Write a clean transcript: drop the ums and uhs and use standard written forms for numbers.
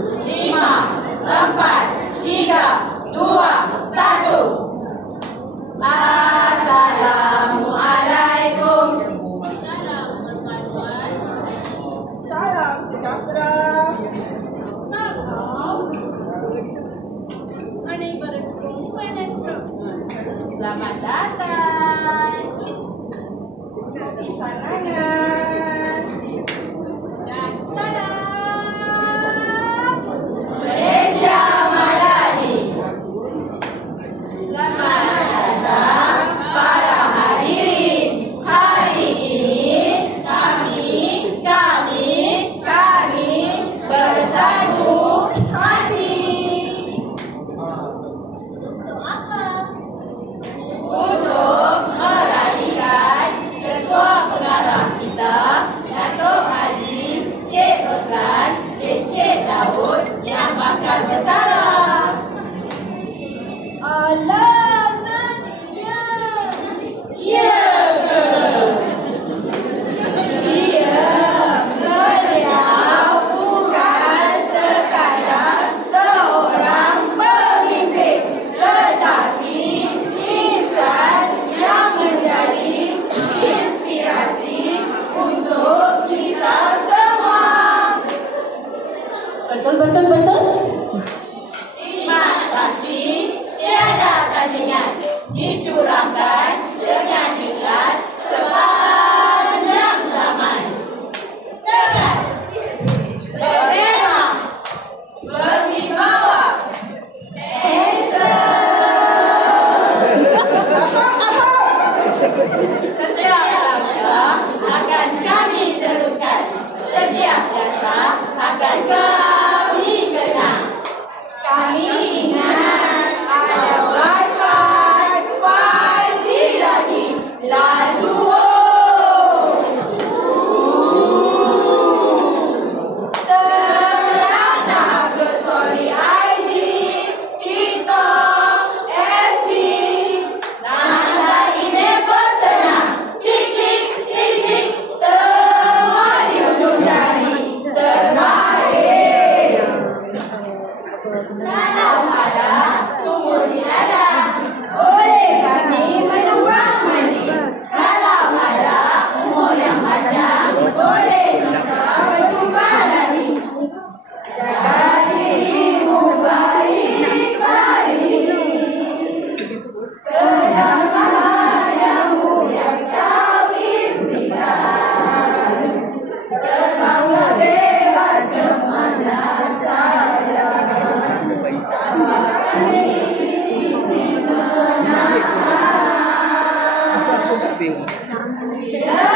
Assalamualaikum. Salam sejahtera. Selamat datang. Pisanangan Dan salam Malaysia Malali. Selamat datang para hadirin. Hari ini kami bersatu hati. Untuk apa? Untuk meraihkan Ketua Pengarah kita, Datuk Haji Cik Roslan dan Cik Daud yang bakal bersara. Alasannya, ya ke? Beliau bukan sekadar seorang pemimpin, tetapi insan yang menjadi inspirasi untuk kita semua. Betul. Hikmat bakti tiada tandingan, dicurahkan dengan ikhlas sepanjang zaman. Tegas, bermemang, berwibawa, setiap langkah akan kami teruskan, setiap jasa akan kami kenang. Kami ingat ada wifi 5G lagi, laju. Sekarang nak berstory IG, TikTok, FB, nak email pun senang. Klik, semua di ujung jari. Terbaik. Kalau ada sumur di ladang, boleh kami menumpang mandi. Kalau ada umur yang panjang, boleh kita berjumpa lagi. Jaga dirimu baik-baik. Kejar bahagiamu yang kau impikan. Terbanglah bebas kemana saja. Bila